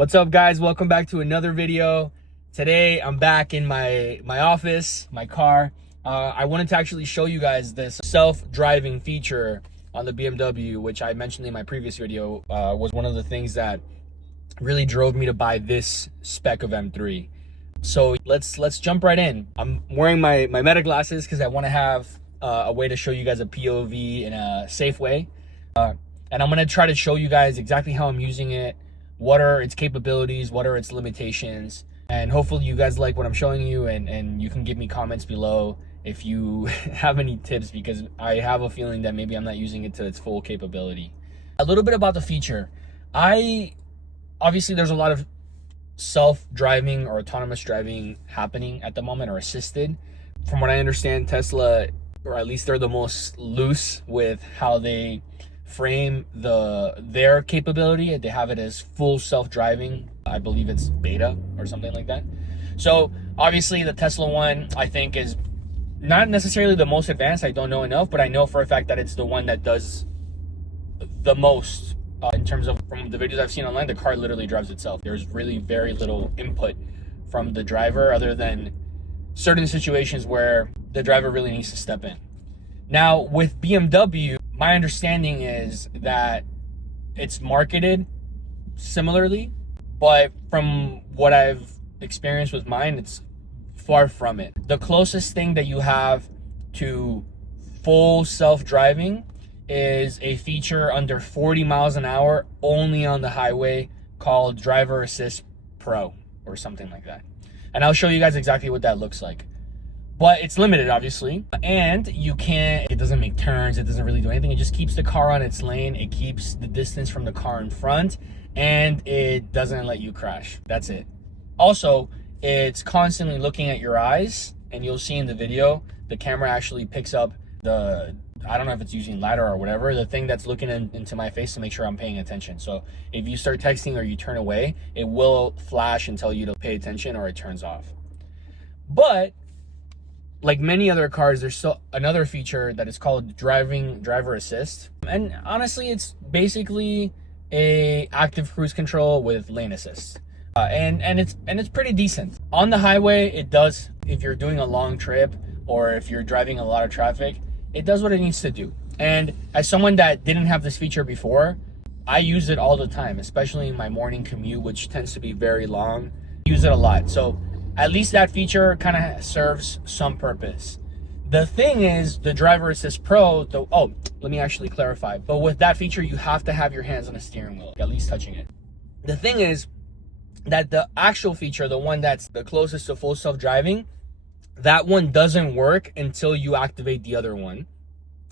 What's up, guys? Welcome back to another video. Today I'm back in my office, my car. I wanted to actually show you guys this self-driving feature on the BMW, which I mentioned in my previous video, was one of the things that really drove me to buy this spec of M3. So let's jump right in. I'm wearing my Meta glasses because I want to have a way to show you guys a POV in a safe way. And I'm going to try to show you guys exactly how I'm using it, what are its capabilities, what are its limitations, and hopefully you guys like what I'm showing you, and you can give me comments below if you have any tips, because I have a feeling that maybe I'm not using it to its full capability. A little bit about the feature. Obviously there's a lot of self-driving or autonomous driving happening at the moment, or assisted. From what I understand, Tesla, or at least they're the most loose with how they frame their capability. They have it as full self-driving. I believe it's beta or something like that. So obviously the Tesla one, I think, is not necessarily the most advanced. I don't know enough, but I know for a fact that it's the one that does the most in terms of, from the videos I've seen online, the car literally drives itself. There's really very little input from the driver other than certain situations where the driver really needs to step in. Now with BMW, my understanding is that it's marketed similarly, but from what I've experienced with mine, it's far from it. The closest thing that you have to full self-driving is a feature under 40 miles an hour only on the highway called Driver Assist Pro or something like that. And I'll show you guys exactly what that looks like. But it's limited, obviously, and it doesn't make turns, it doesn't really do anything. It just keeps the car on its lane, it keeps the distance from the car in front, and it doesn't let you crash. That's it. Also, it's constantly looking at your eyes, and you'll see in the video, the camera actually picks up I don't know if it's using LiDAR or whatever, the thing that's looking into my face to make sure I'm paying attention. So if you start texting or you turn away, it will flash and tell you to pay attention, or it turns off. But like many other cars, there's still another feature that is called driver assist. And honestly, it's basically a active cruise control with lane assist. And it's pretty decent. On the highway, it does, if you're doing a long trip or if you're driving a lot of traffic, it does what it needs to do. And as someone that didn't have this feature before, I use it all the time, especially in my morning commute, which tends to be very long. I use it a lot. So at least that feature kind of serves some purpose. The thing is, the Driver Assist Pro, let me actually clarify. But with that feature, you have to have your hands on the steering wheel, at least touching it. The thing is that the actual feature, the one that's the closest to full self-driving, that one doesn't work until you activate the other one.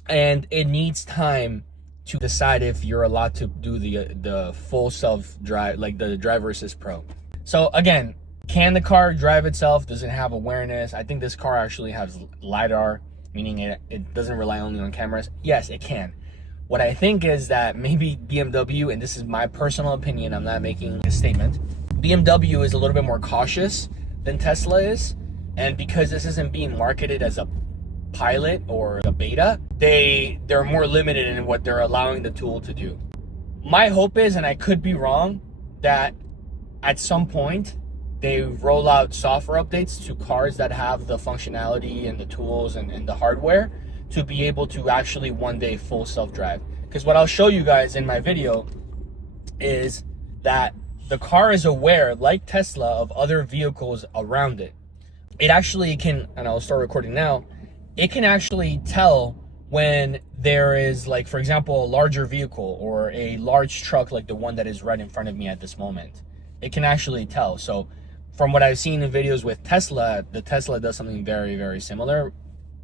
And it needs time to decide if you're allowed to do the full self-drive, like the Driver Assist Pro. So again, can the car drive itself? Does it have awareness? I think this car actually has LiDAR, meaning it doesn't rely only on cameras. Yes, it can. What I think is that maybe BMW, and this is my personal opinion, I'm not making a statement, BMW is a little bit more cautious than Tesla is. And because this isn't being marketed as a pilot or a beta, they're more limited in what they're allowing the tool to do. My hope is, and I could be wrong, that at some point they roll out software updates to cars that have the functionality and the tools and the hardware to be able to actually one day full self-drive. Because what I'll show you guys in my video is that the car is aware, like Tesla, of other vehicles around it. It actually can, and I'll start recording now, it can actually tell when there is, like, for example, a larger vehicle or a large truck like the one that is right in front of me at this moment. It can actually tell. So from what I've seen in videos with Tesla, the Tesla does something very, very similar,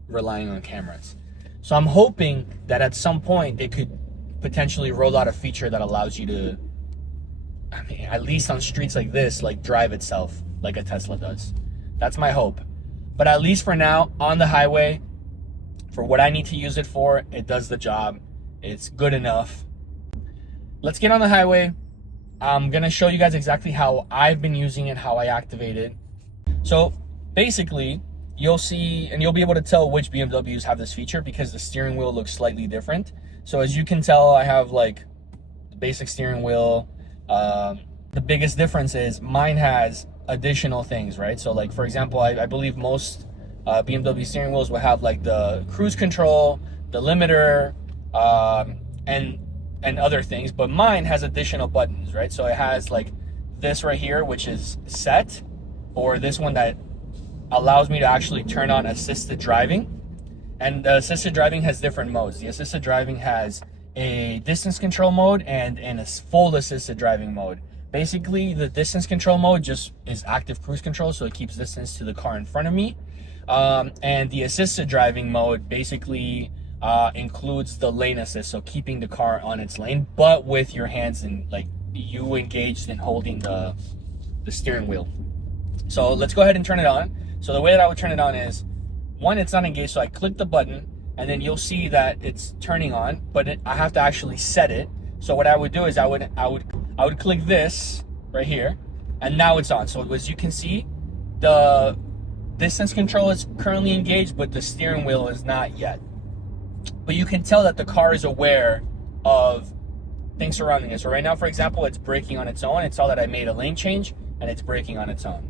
relying on cameras. So I'm hoping that at some point they could potentially roll out a feature that allows you to, I mean, at least on streets like this, like drive itself like a Tesla does. That's my hope. But at least for now, on the highway, for what I need to use it for, it does the job. It's good enough. Let's get on the highway. I'm gonna show you guys exactly how I've been using it, how I activate it. So basically, you'll see, and you'll be able to tell which BMWs have this feature because the steering wheel looks slightly different. So as you can tell, I have like the basic steering wheel, The biggest difference is mine has additional things, right? So like, for example, I believe most BMW steering wheels will have like the cruise control, the limiter, and other things, but mine has additional buttons, right? So it has like this right here, which is set, or this one that allows me to actually turn on assisted driving. And the assisted driving has different modes. The assisted driving has a distance control mode and a full assisted driving mode. Basically, the distance control mode just is active cruise control, so it keeps distance to the car in front of me. And the assisted driving mode basically includes the lane assist, so keeping the car on its lane, but with your hands and like you engaged in holding the steering wheel. So let's go ahead and turn it on. So the way that I would turn it on is, one, it's not engaged, so I click the button and then you'll see that it's turning on, but I have to actually set it. So what I would do is I would click this right here, and now it's on. So as you can see, the distance control is currently engaged, but the steering wheel is not yet. But you can tell that the car is aware of things surrounding it. So right now, for example, it's braking on its own. It saw that I made a lane change and it's braking on its own.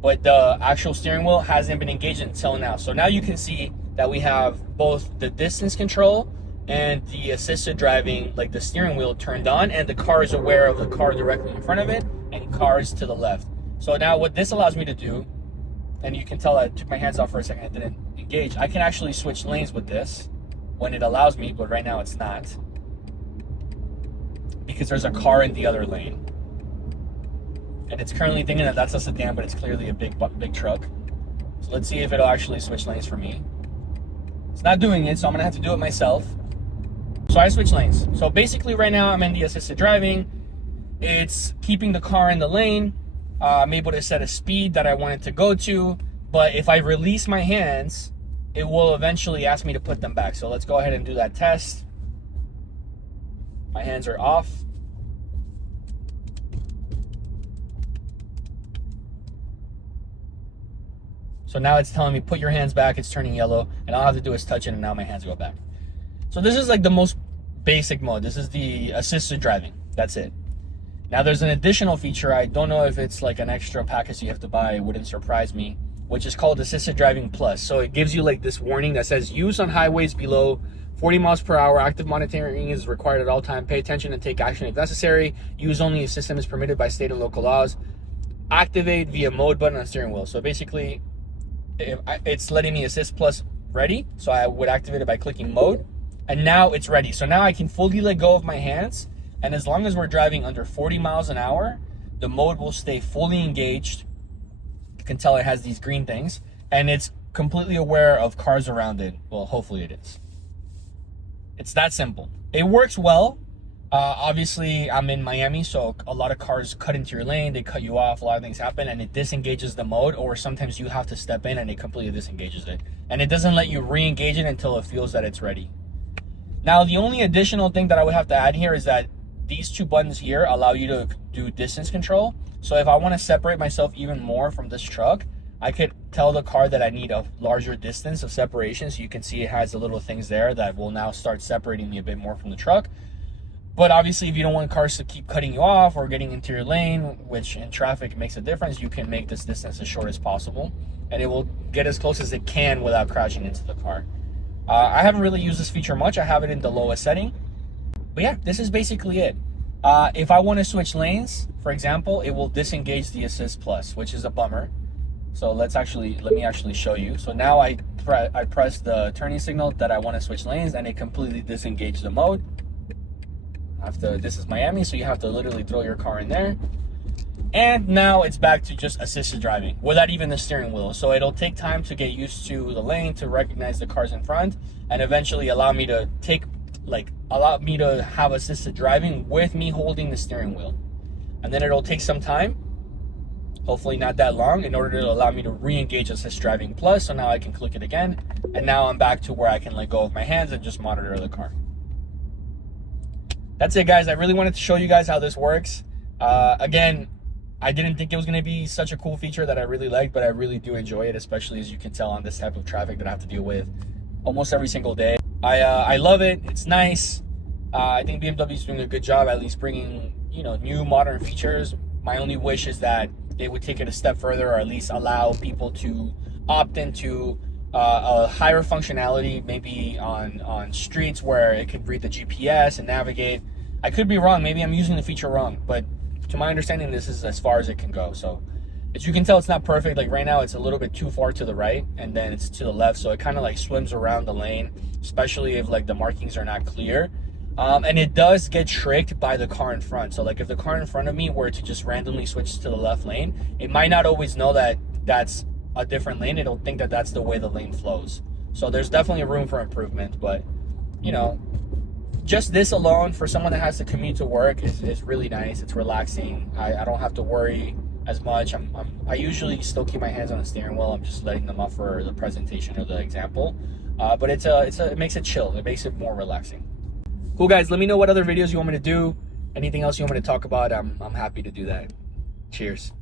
But the actual steering wheel hasn't been engaged until now. So now you can see that we have both the distance control and the assisted driving, like the steering wheel turned on, and the car is aware of the car directly in front of it and cars to the left. So now what this allows me to do, and you can tell I took my hands off for a second, I didn't engage. I can actually switch lanes with this when it allows me, but right now it's not, because there's a car in the other lane. And it's currently thinking that that's a sedan, but it's clearly a big truck. So let's see if it'll actually switch lanes for me. It's not doing it, so I'm gonna have to do it myself. So I switch lanes. So basically right now I'm in the assisted driving. It's keeping the car in the lane. I'm able to set a speed that I want it to go to, but if I release my hands, it will eventually ask me to put them back. So let's go ahead and do that test. My hands are off. So now it's telling me put your hands back, it's turning yellow, and all I have to do is touch it and now my hands go back. So this is like the most basic mode. This is the assisted driving, that's it. Now there's an additional feature, I don't know if it's like an extra package you have to buy, it wouldn't surprise me, which is called Assisted Driving Plus. So it gives you like this warning that says, use on highways below 40 miles per hour, active monitoring is required at all time, pay attention and take action if necessary, use only if system is permitted by state and local laws, activate via mode button on steering wheel. So basically, it's letting me assist plus ready, so I would activate it by clicking mode, and now it's ready. So now I can fully let go of my hands, and as long as we're driving under 40 miles an hour, the mode will stay fully engaged. You can tell it has these green things, and it's completely aware of cars around it. Well, hopefully it is. It's that simple. It works well. Obviously, I'm in Miami, so a lot of cars cut into your lane, they cut you off, a lot of things happen, and it disengages the mode, or sometimes you have to step in and it completely disengages it. And it doesn't let you re-engage it until it feels that it's ready. Now, the only additional thing that I would have to add here is that these two buttons here allow you to do distance control. So if I want to separate myself even more from this truck, I could tell the car that I need a larger distance of separation. So you can see it has the little things there that will now start separating me a bit more from the truck. But obviously, if you don't want cars to keep cutting you off or getting into your lane, which in traffic makes a difference, you can make this distance as short as possible, and it will get as close as it can without crashing into the car. I haven't really used this feature much. I have it in the lowest setting. But yeah, this is basically it. If I want to switch lanes, for example, it will disengage the Assist Plus, which is a bummer. So let me actually show you. So now I press the turning signal that I want to switch lanes, and it completely disengaged the mode. This is Miami, so you have to literally throw your car in there. And now it's back to just assisted driving without even the steering wheel. So it'll take time to get used to the lane, to recognize the cars in front, and eventually allow me to have assisted driving with me holding the steering wheel. And then it'll take some time, hopefully not that long, in order to allow me to re-engage Assist Driving Plus. So now I can click it again, and now I'm back to where I can let go of my hands and just monitor the car. That's it, guys. I really wanted to show you guys how this works. Again, I didn't think it was going to be such a cool feature that I really liked, but I really do enjoy it, especially as you can tell on this type of traffic that I have to deal with almost every single day. I love it. It's nice. I think BMW is doing a good job at least bringing new modern features. My only wish is that they would take it a step further, or at least allow people to opt into a higher functionality, maybe on streets where it could read the GPS and navigate. I could be wrong. Maybe I'm using the feature wrong, but to my understanding, this is as far as it can go. So as you can tell, it's not perfect. Like right now, it's a little bit too far to the right, and then it's to the left. So it kind of like swims around the lane, especially if like the markings are not clear. And it does get tricked by the car in front. So like if the car in front of me were to just randomly switch to the left lane, it might not always know that that's a different lane. It'll think that that's the way the lane flows. So there's definitely room for improvement, but just this alone for someone that has to commute to work is really nice. It's relaxing. I don't have to worry as much. I usually still keep my hands on the steering wheel. I'm just letting them up for the presentation or the example. But it makes it chill. It makes it more relaxing. Cool, guys. Let me know what other videos you want me to do. Anything else you want me to talk about. I'm happy to do that. Cheers.